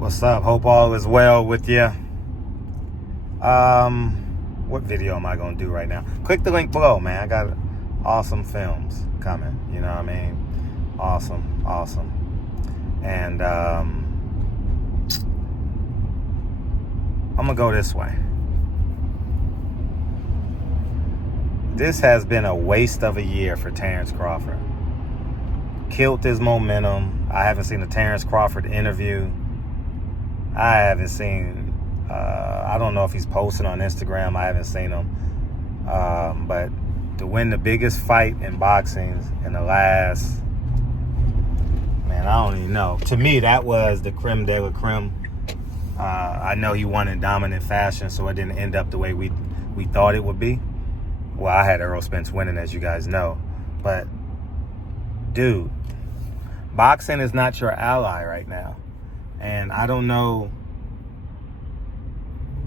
What's up? Hope all is well with you. What video am I going to do right now? Click the link below, man. I got awesome films coming. You know what I mean? Awesome. And I'm going to go this way. This has been a waste of a year for Terrance Crawford. Killed his momentum. I haven't seen a Terrance Crawford interview. I haven't seen, I don't know if he's posting on Instagram. I haven't seen him. But to win the biggest fight in boxing in the last, man, I don't even know. To me, that was the creme de la creme. I know he won in dominant fashion, so it didn't end up the way we thought it would be. Well, I had Errol Spence winning, as you guys know. But, dude, boxing is not your ally right now. And I don't know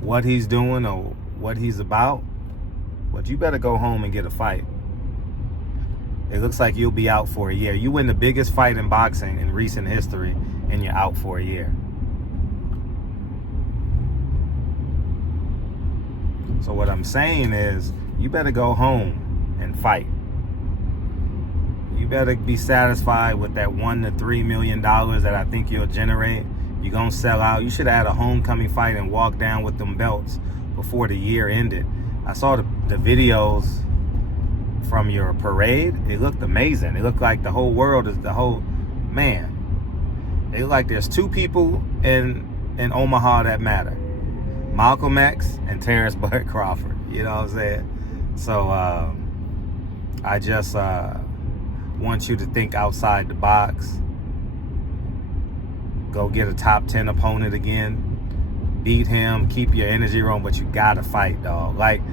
what he's doing or what he's about, but you better go home and get a fight. It looks like you'll be out for a year. You win the biggest fight in boxing in recent history, and you're out for a year. So what I'm saying is, you better go home and fight. You better be satisfied with that $1 to $3 million that I think you'll generate. You're going to sell out. You should have had a homecoming fight and walk down with them belts before the year ended. I saw the videos from your parade. It looked amazing. It looked like the whole world is the whole, man. It looked like there's two people in Omaha that matter. Malcolm X and Terrance Bud Crawford. You know what I'm saying? So I just want you to think outside the box. Go get a top 10 opponent again. Beat him. Keep your energy rolling, but you gotta fight, dog. Like,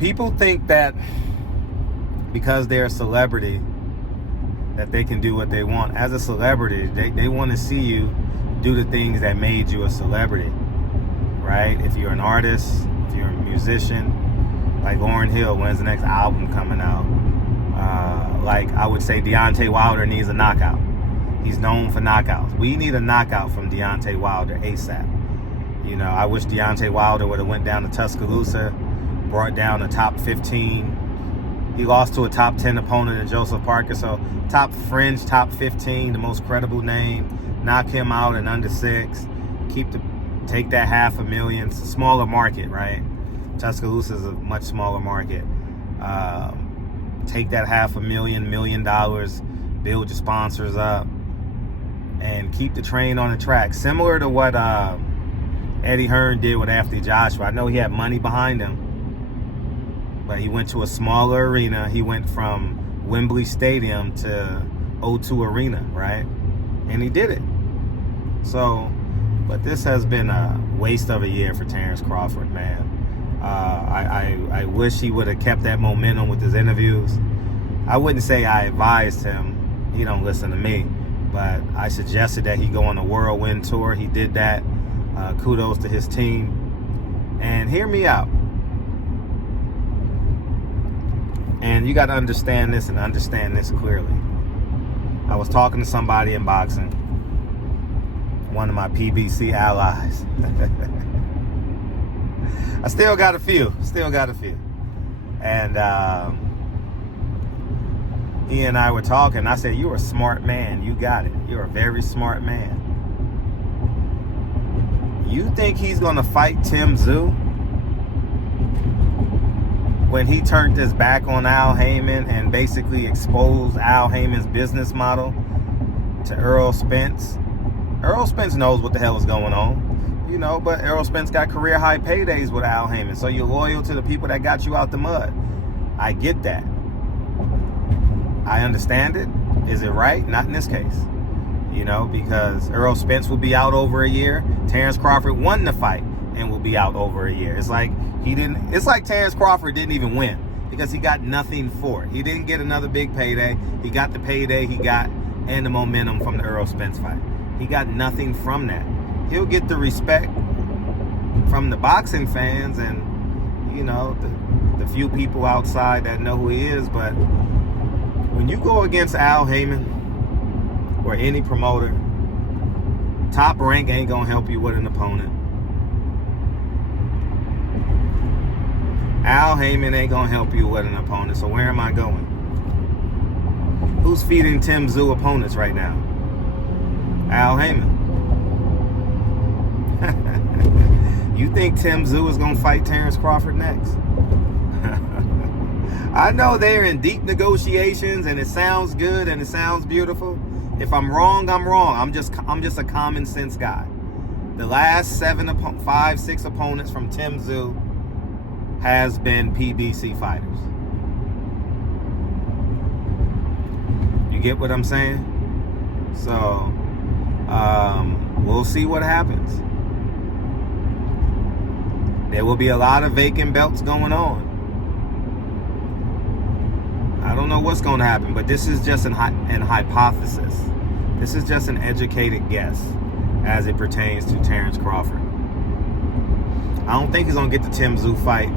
people think that because they're a celebrity that they can do what they want. As a celebrity, they want to see you do the things that made you a celebrity, right? If you're an artist, if you're a musician, like Lauryn Hill, when's the next album coming out? Like, I would say Deontay Wilder needs a knockout. He's known for knockouts. We need a knockout from Deontay Wilder ASAP. You know, I wish Deontay Wilder would have went down to Tuscaloosa, brought down a top 15. He lost to a top 10 opponent in Joseph Parker. So top 15, the most credible name. Knock him out in under 6. Take that $500,000. It's a smaller market, right? Tuscaloosa is a much smaller market. Take that $500,000, $1 million, build your sponsors up, and keep the train on the track. Similar to what Eddie Hearn did with Anthony Joshua. I know he had money behind him, but he went to a smaller arena. He went from Wembley Stadium to O2 Arena, right? And he did it. So, but this has been a waste of a year for Terrance Crawford, man. I wish he would have kept that momentum with his interviews. I wouldn't say I advised him. He don't listen to me. But I suggested that he go on a whirlwind tour. He did that. Kudos to his team. And hear me out. And you got to understand this and understand this clearly. I was talking to somebody in boxing. One of my PBC allies. I still got a few. And he and I were talking. I said, you're a smart man. You got it. You're a very smart man. You think he's going to fight Tim Tszyu when he turned his back on Al Heyman and basically exposed Al Heyman's business model to Errol Spence? Errol Spence knows what the hell is going on, you know, but Errol Spence got career high paydays with Al Heyman. So you're loyal to the people that got you out the mud. I get that. I understand it. Is it right? Not in this case. You know, because Errol Spence will be out over a year. Terrance Crawford won the fight and will be out over a year. It's like Terrance Crawford didn't even win because he got nothing for it. He didn't get another big payday. He got the payday he got and the momentum from the Errol Spence fight. He got nothing from that. He'll get the respect from the boxing fans and, you know, the few people outside that know who he is, but when you go against Al Heyman or any promoter Top Rank ain't gonna help you with an opponent. Al Heyman ain't gonna help you with an opponent. So where am I going? Who's feeding Tim Tszyu opponents right now? Al Heyman. You think Tim Tszyu is gonna fight Terrance Crawford next? I know they're in deep negotiations, and it sounds good and it sounds beautiful. If I'm wrong, I'm wrong. I'm just a common sense guy. The last 6 opponents from Tim Tszyu has been PBC fighters. You get what I'm saying? So we'll see what happens. There will be a lot of vacant belts going on. I don't know what's going to happen, but this is just an hypothesis. This is just an educated guess as it pertains to Terrance Crawford. I don't think he's going to get the Tim Tszyu fight,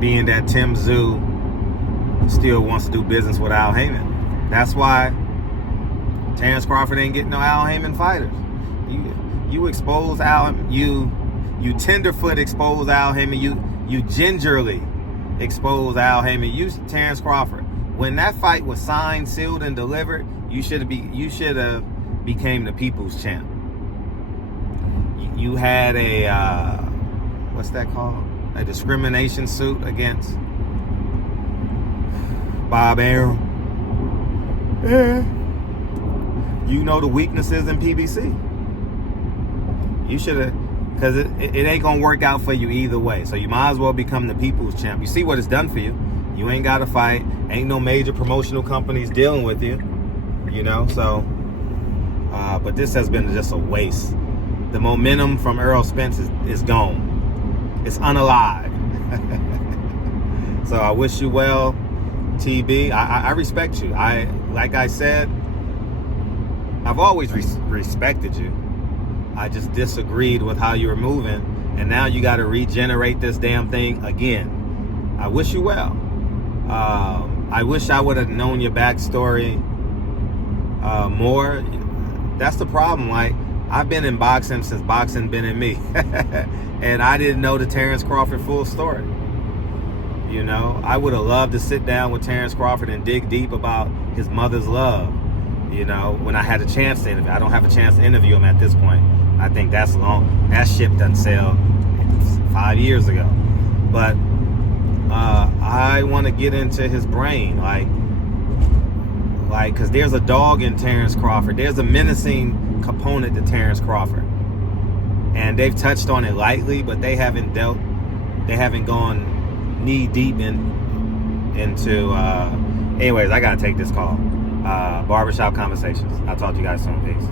being that Tim Tszyu still wants to do business with Al Heyman. That's why Terrance Crawford ain't getting no Al Heyman fighters. You expose Al, you tenderfoot expose Al Heyman, you gingerly expose Al Heyman. You Terrance Crawford. When that fight was signed, sealed, and delivered, you should have became the people's champ. You had a what's that called? A discrimination suit against Bob Arum. Yeah. You know the weaknesses in PBC. You should have, because it ain't gonna work out for you either way. So you might as well become the people's champ. You see what it's done for you. You ain't got to fight. Ain't no major promotional companies dealing with you. You know, so. But this has been just a waste. The momentum from Errol Spence is gone. It's unalive. So I wish you well, TB. I respect you. Like I said, I've always respected you. I just disagreed with how you were moving, and now you got to regenerate this damn thing again. I wish you well. I wish I would have known your backstory more. That's the problem. Like, I've been in boxing since boxing been in me, and I didn't know the Terrance Crawford full story. You know, I would have loved to sit down with Terrance Crawford and dig deep about his mother's love. You know, when I had a chance to interview. I don't have a chance to interview him at this point. I think that's long. That ship done sailed 5 years ago. But I want to get into his brain, like, because there's a dog in Terrance Crawford. There's a menacing component to Terrance Crawford, and they've touched on it lightly, but they haven't gone knee deep into. Anyways, I gotta take this call. Barbershop Conversations. I'll talk to you guys soon. Peace.